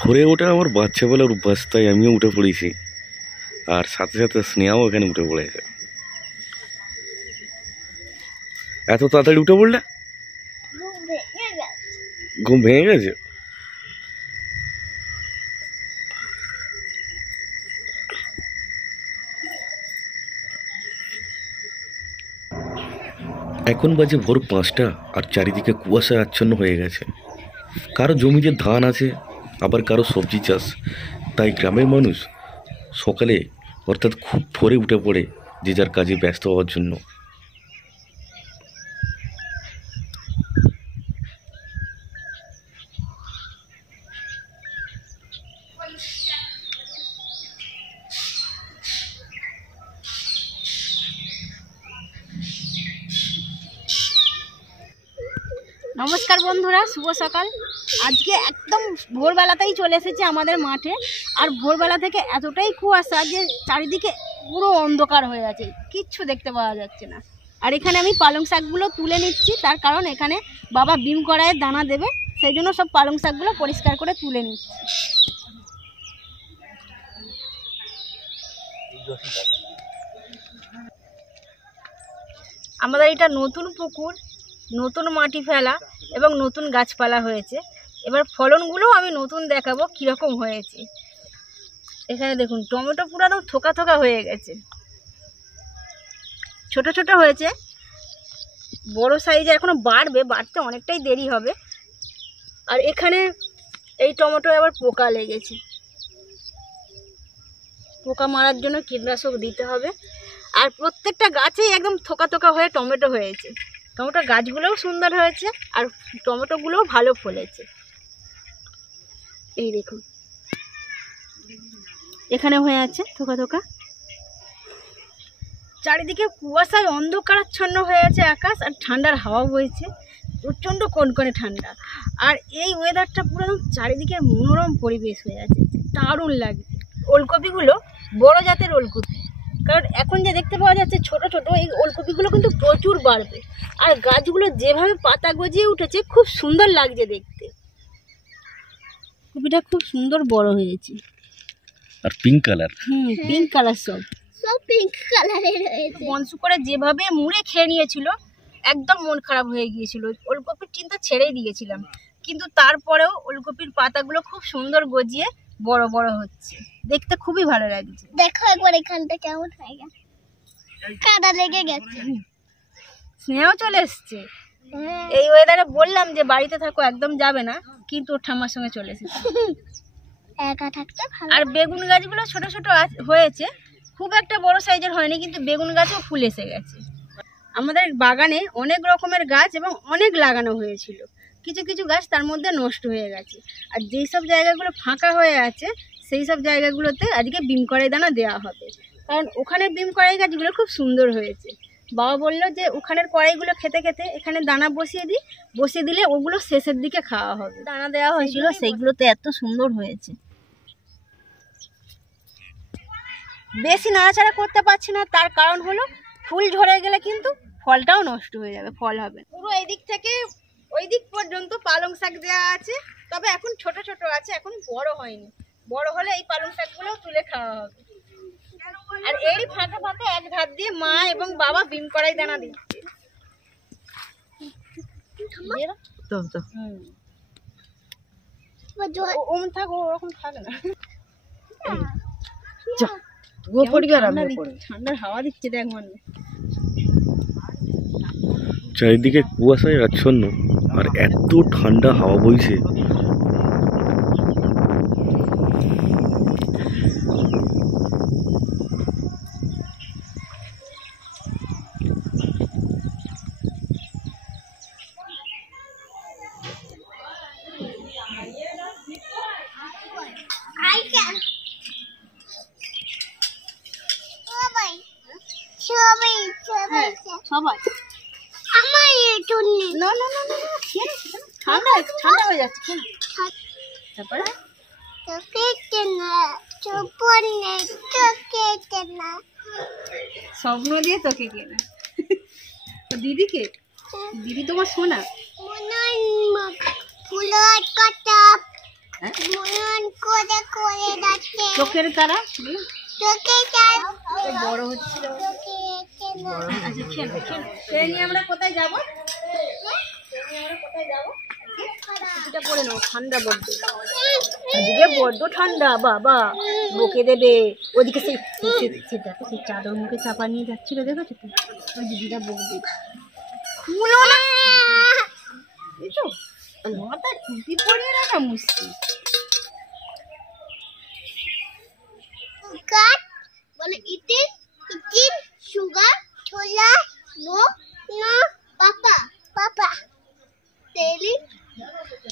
ভোরে ওঠা আমার বাচ্চা বেলার অভ্যাস, তাই আমিও উঠে পড়েছি। আর সাথে সাথে স্নেহাও এখানে উঠে পড়েছে। এত তাড়াতাড়ি উঠে পড়লে? ঘুম ভেঙে গেছে? এখন বাজে ভোর 5টা, আর চারিদিকে কুয়াশায় আচ্ছন্ন হয়ে গেছে। কারো জমিতে ধান আছে, আবার কারো সবজি চাষ। তাই গ্রামের মানুষ সকালে অর্থাৎ খুব ভোরে উঠে পড়ে যে যার কাজে ব্যস্ত হওয়ার জন্য। নমস্কার বন্ধুরা, শুভ সকাল। আজকে একদম ভোরবেলাতেই চলে এসেছি আমাদের মাঠে। আর ভোরবেলা থেকে এতটাই কুয়াশা যে চারিদিকে পুরো অন্ধকার হয়ে আছে, কিচ্ছু দেখতে পাওয়া যাচ্ছে না। আর এখানে আমি পালং শাকগুলো তুলে নিচ্ছি, তার কারণ এখানে বাবা বিম কড়াইয়ের দানা দেবে, সেই জন্য সব পালং শাকগুলো পরিষ্কার করে তুলে নিচ্ছি। আমাদের এটা নতুন পুকুর, নতুন মাটি ফেলা এবং নতুন গাছপালা হয়েছে। এবার ফলনগুলোও আমি নতুন দেখাবো কীরকম হয়েছে। এখানে দেখুন টমেটো পুরো একদম থোকা থোকা হয়ে গেছে, ছোট ছোট হয়েছে, বড় সাইজে এখনো বাড়তে অনেকটাই দেরি হবে। আর এখানে এই টমেটো আবার পোকা লেগেছে, পোকা মারার জন্য কীটনাশক দিতে হবে। আর প্রত্যেকটা গাছেই একদম থোকা থোকা হয়ে টমেটো হয়েছে। টমেটো গাছগুলোও সুন্দর হয়েছে আর টমেটোগুলোও ভালো ফলেছে। এই দেখুন এখানে হয়ে আছে থোকা থোকা। চারিদিকে কুয়াশায় অন্ধকারাচ্ছন্ন হয়ে আছে আকাশ, আর ঠান্ডার হাওয়া বইছে, প্রচণ্ড কনকনে ঠান্ডা। আর এই ওয়েদারটা পুরো চারিদিকে মনোরম পরিবেশ হয়ে আছে, দারুণ লাগছে। ওলকপিগুলো বড় জাতের ওলকপি, কারণ এখন যে দেখতে পাওয়া যাচ্ছে ছোট ছোট, এই ওলকপিগুলো কিন্তু প্রচুর বাড়বে। আর গাছগুলো যেভাবে পাতা গজিয়ে উঠেছে খুব সুন্দর লাগছে দেখতে। কপিটা খুব সুন্দর বড় হয়েছে, আর পিঙ্ক কালার। পিঙ্ক কালার, সব পিঙ্ক কালারের হয়েছে। বংশু করে যেভাবে মুড়ে খেয়ে নিয়েছিল, একদম মন খারাপ হয়ে গিয়েছিল। ওলকপির চিন্তা ছেড়েই দিয়েছিলাম, কিন্তু তারপরেও ওলকপির পাতাগুলো খুব সুন্দর গজিয়ে বড় বড় হচ্ছে, দেখতে খুবই ভালো লাগছে। দেখো একবার এখানটা কেমন হয়ে গেছে, কাদা লেগে গেছে। স্নেহাও চলে এসছে। এই ওয়েদারে বললাম যে বাড়িতে থাকো, একদম যাবে না, কিন্তু ওর ঠাম্মার সঙ্গে চলে এসেছে। একা থাকতে ভালো। আর বেগুন গাছগুলো ছোট ছোট হয়েছে, খুব একটা বড় সাইজের হয়নি, কিন্তু বেগুন গাছও ফুল এসে গেছে। আমাদের বাগানে অনেক রকমের গাছ এবং অনেক লাগানো হয়েছিল, কিছু কিছু গাছ তার মধ্যে নষ্ট হয়ে গেছে। আর যেই সব জায়গাগুলো ফাঁকা হয়ে আছে, সেই সব জায়গাগুলোতে আজকে বিম কড়াই দানা দেওয়া হবে, কারণ ওখানে বিম কড়াই গাছগুলো খুব সুন্দর হয়েছে। বাবা বললো যে ওখানের কড়াইগুলো খেতে খেতে এখানে দানা বসিয়ে দিলে ওগুলো শেষের দিকে খাওয়া হবে। দানা দেওয়া হয়েছিল, সেইগুলোতে এত সুন্দর হয়েছে। বেশি নাড়াচাড়া করতে পারছি না, তার কারণ হলো ফুল ঝরে গেলে কিন্তু ফলটাও নষ্ট হয়ে যাবে, ফল হবে। পুরো এই দিক থেকে ওই দিক পর্যন্ত পালং শাক দেওয়া আছে, তবে এখন ছোট ছোট আছে, এখন বড় হয়নি। বড় হলে এই পালং শাকগুলোও তুলে খাওয়া হবে। আর এরই ফাঁকা ফাঁকা এক ধার দিয়ে মা এবং বাবা বিম কড়াই দানা দিচ্ছে। ওরকম থাকে না, ঠান্ডার হাওয়া দিচ্ছে দেখ মানে। চারিদিকে কুয়াশায় আচ্ছন্ন, আর এত ঠান্ডা হাওয়া বইছে। সবাই ঠান্ডা হয়ে যাচ্ছে। তারপরে স্বপ্ন দিয়ে তোকে কেনা দিদিকে, দিদি তোমার সোনা। চোখের তারা বড় হচ্ছিল। আচ্ছা খেলো খেলো, খেয়ে নিয়ে আমরা কোথায় যাবো? এটা পরে নাও, ঠান্ডা বড্ড, আজকে বড্ড ঠান্ডা বাবা, বকে দেবে। ওদিকে সেই চাদর মুখে চাপা নিয়ে যাচ্ছিল, দেখেছো তো? ওই দিদিটা বকবে, খুলো না, বুঝছো? মাথায় টুপি পরিয়ে রাখা মুশকিল। বলে ইটিং সুগার ছোলা নো না পাপা পাপা টেলি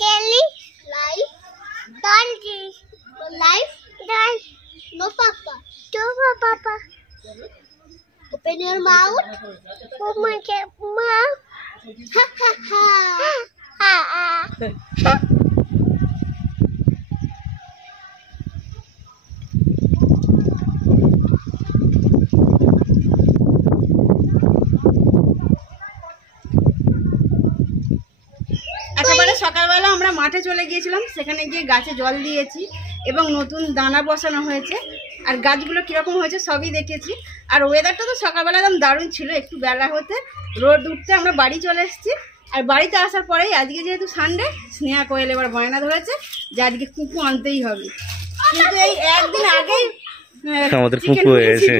কেলি লাইফ ডান্ডি লাইফ ডাই নো পাপা তো পাপা open your mouth oh my god mouth ha ha ha ha সকালবেলা আমরা মাঠে চলে গিয়েছিলাম, সেখানে গিয়ে গাছে জল দিয়েছি এবং নতুন দানা বসানো হয়েছে, আর গাছগুলো কীরকম হয়েছে সবই দেখেছি। আর ওয়েদারটা তো সকালবেলা একদম দারুণ ছিল, একটু বেলা হতে রোদ উঠতে আমরা বাড়ি চলে এসেছি। আর বাড়িতে আসার পরেই আজকে যেহেতু সানডে, স্নেহা কোয়েল এবার বায়না ধরেছে যে আজকে কুকু আনতেই হবে, কিন্তু এই একদিন আগেই আমাদের কুকু হয়েছে।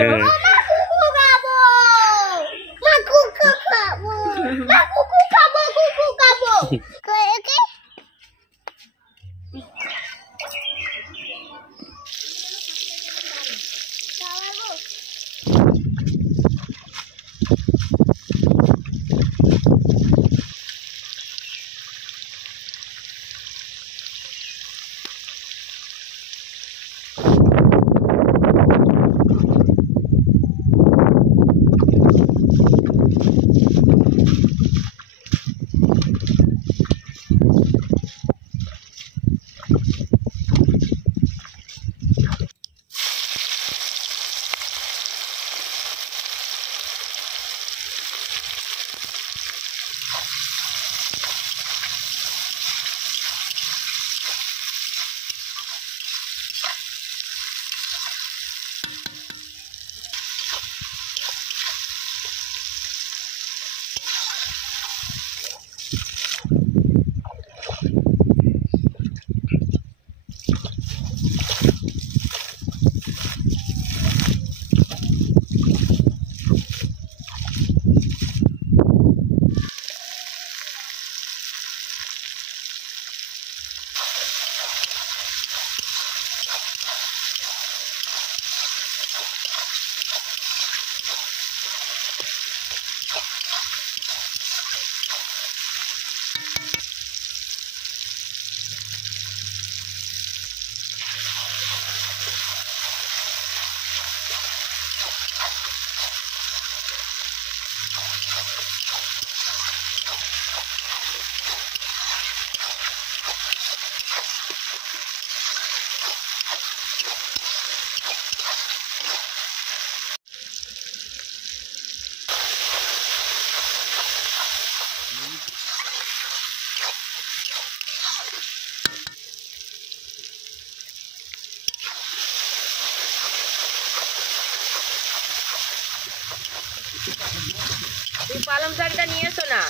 পালং শাকটা নিয়ে এসো না।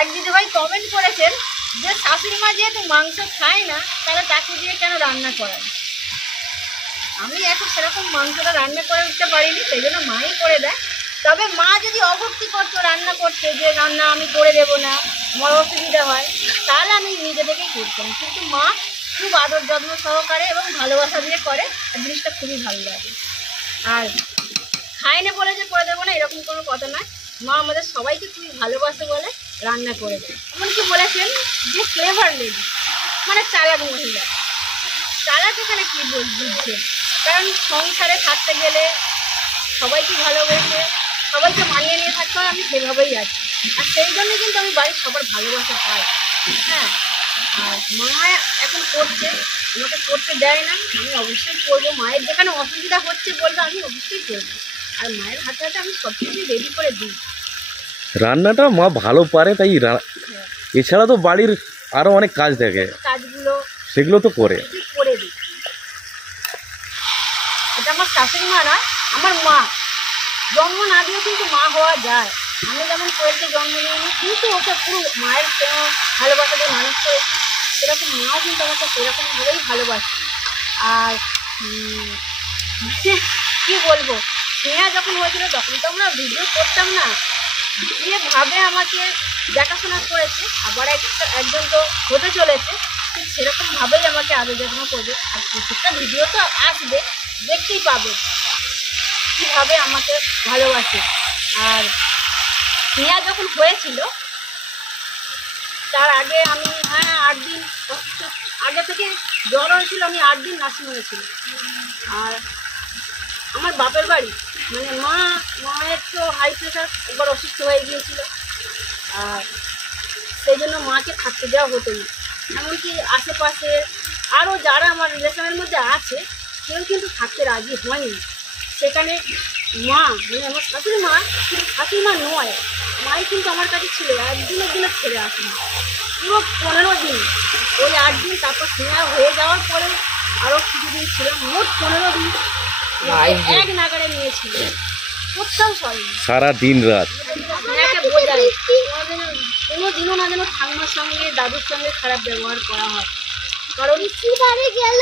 এক দিদিভাই কমেন্ট করেছেন যে শাশুড়ি মা যেহেতু মাংস খায় না, তাহলে তাকে দিয়ে কেন রান্না করায়। আমি এখন সেরকম মাংসটা রান্না করে উঠতে পারিনি, সেই জন্য মাই করে দেয়। তবে মা যদি অভক্তি করতো রান্না করতে, যে রান্না আমি করে দেবো না, আমার অসুবিধা হয়, তাহলে আমি নিজে থেকেই করতাম। কিন্তু মা খুব আদর যত্ন সহকারে এবং ভালোবাসা দিয়ে করে, আর জিনিসটা খুবই ভালো লাগে। আর খায় না বলে যে করে দেবো না, এরকম কোনো কথা নয়। মা আমাদের সবাইকে খুবই ভালোবাসে বলে রান্না করে দেয়। এমনকি বলেছেন যে ক্লেভার লেডি, মানে চালাক মহিলা। চালাক এখানে কী বুঝছে, কারণ সংসারে থাকতে গেলে সবাইকে ভালোবেসে সবাইকে মানিয়ে নিয়ে থাকতে হয়, আমি সেভাবেই আছি। আর সেই জন্য কিন্তু আমি বাড়ির সবার ভালোবাসা পাই। হ্যাঁ, আর মা এখন করছে, আমাকে করতে দেয় না, আমি অবশ্যই করবো। মায়ের যেখানে অসুবিধা হচ্ছে বলবে, আমি অবশ্যই করবো। আর মায়ের হাতে হাতে আমি সব কিছু রেডি করে দিই। রান্নাটা মা ভালো পারে, তাই এছাড়া তো বাড়ির আরো অনেক কাজ থাকে, কাজগুলো সেগুলো তো করে ঠিক করে দিই। এটা আমার শাশুড়ি মা না, আমার মা। জন্ম না দিয়েও কিন্তু মা হওয়া যায়। আমি যেমন কোয়েলকে জন্ম নিইনি, কিন্তু ওকে পুরো মায়ের ভালোবাসা দিয়ে মানুষ করেছি, সেরকম মাও কিন্তু আমাকে সেরকমভাবেই ভালোবাসে। আর কি বলবো, স্নেহা যখন হয়েছিল তখন তো আমরা ভিডিও করতাম না, যেভাবে আমাকে দেখাশোনা করেছে, আবার একজন তো হতে চলেছে, ঠিক সেরকমভাবেই আমাকে আদর যত্ন করবে। আর প্রত্যেকটা ভিডিও তো আসবে, দেখতেই পাবে কীভাবে আমাকে ভালোবাসে। আর স্নেহা যখন হয়েছিল তার আগে আমি 8 দিন আগে থেকে জ্বর হয়েছিল, আমি 8 দিন নার্সিংহোমে ছিল। আর আমার বাপের বাড়ি মানে মায়ের তো হাই প্রেশার, একবার অসুস্থ হয়ে গিয়েছিল, আর সেই জন্য মাকে থাকতে দেওয়া হতো না। এমনকি আশেপাশে আরও যারা আমার রিলেশনের মধ্যে আছে কেউ কিন্তু থাকতে রাজি হয়নি সেখানে। মা মানে আমার শাশুড়ি মা, কিন্তু শাশুড়ি মা নয়, মাই কিন্তু আমার কাছে ছিল। একদিনের দিনে ছেড়ে আসেনি, পুরো 15 দিন, ওই 8 দিন, তারপর স্নেহা হয়ে যাওয়ার পরে আরও কিছুদিন ছিল, মোট 15 দিন এক নাগারে নিয়েছিল, কোথাও সরেনি, সারা দিন রাত। স্নেহাকে বোঝায় কোনো দিনও না যেন ঠাম্মার সঙ্গে দাদুর সঙ্গে খারাপ ব্যবহার করা হয়, কারণ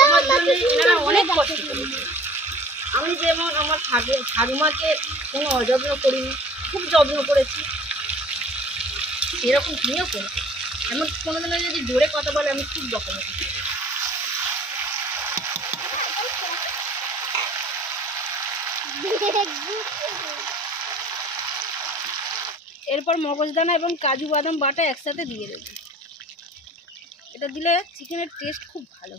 আমার জন্য এনারা অনেক কষ্ট করেছে। আমি যেমন আমার ঠাকুমাকে কোনো অযত্ন করিনি, খুব যত্ন করেছি, এরকম তুমিও করেছো। এমন কোনোদিনও যদি জোরে কথা বলে আমি খুব বকাবকি করি। এরপর মগজদানা এবং কাজু বাদাম বাটা একসাথে দিয়ে দেব। এটা দিলে চিকেনের টেস্ট খুব ভালো।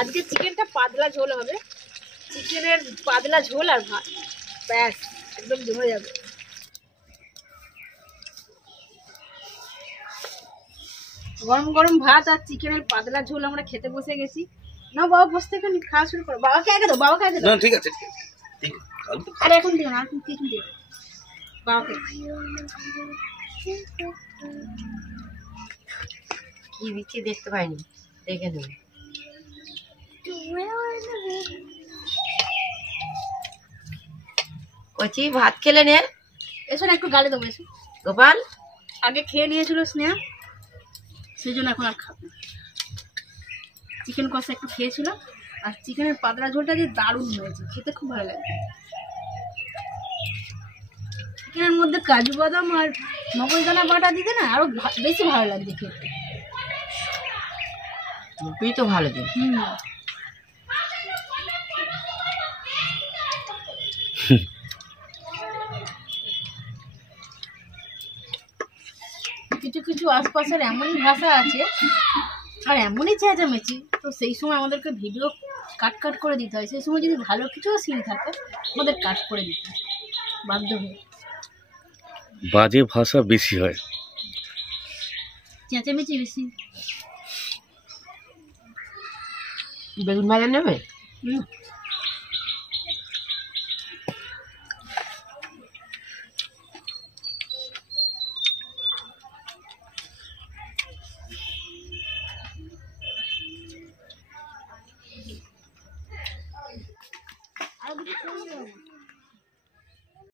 আজকে চিকেনটা পাতলা ঝোল হবে, চিকেনের পাতলা ঝোল আর ভাত, ব্যাস একদম জমে যাবে। গরম গরম ভাত আর চিকেনের পাতলা ঝোল আমরা খেতে বসে গেছি। না বাবা, বসতে এখন খাওয়া শুরু করো। বাবাকে আগে দাও, বাবাকে আগে দাও। ঠিক আছে। আরে এখন দিও না, এখন কিছু দিও বাবাকে। কি দিচ্ছি দেখতে পাইনি, দেখে নেব। কচি ভাত খেলে নে, এসো না একটু গালে দেবো, এসো। গোপাল আগে খেয়ে নিয়েছিল স্নেহা, সেই জন্য এখন আর খাবো। চিকেন কষা একটু খেয়েছিল, আর চিকেনের পাতলা ঝোলটা যে দারুণ হয়েছে, খেতে খুব ভালো লাগে। চিকেনের মধ্যে কাজু বাদাম আর মগজদানা বাটা দিতে না আরো বেশি ভালো লাগছে খেতে। তুই তো ভালো দিন। কিছু কিছু আশপাশের এমনই ভাষা আছে আর এমনই চেঁচামেচি, তো সেই সময় আমাদেরকে ভিডিও কাট করে দিতে হয়। সেই সময় যদি ভালো কিছু সিন থাকে আমাদের কাট করে দিতে হয় বাধ্য হয়ে। বাজে ভাষা বেশি হয়, চেঁচামেচি বেশি। বেগুন ভাজা নেবে? আর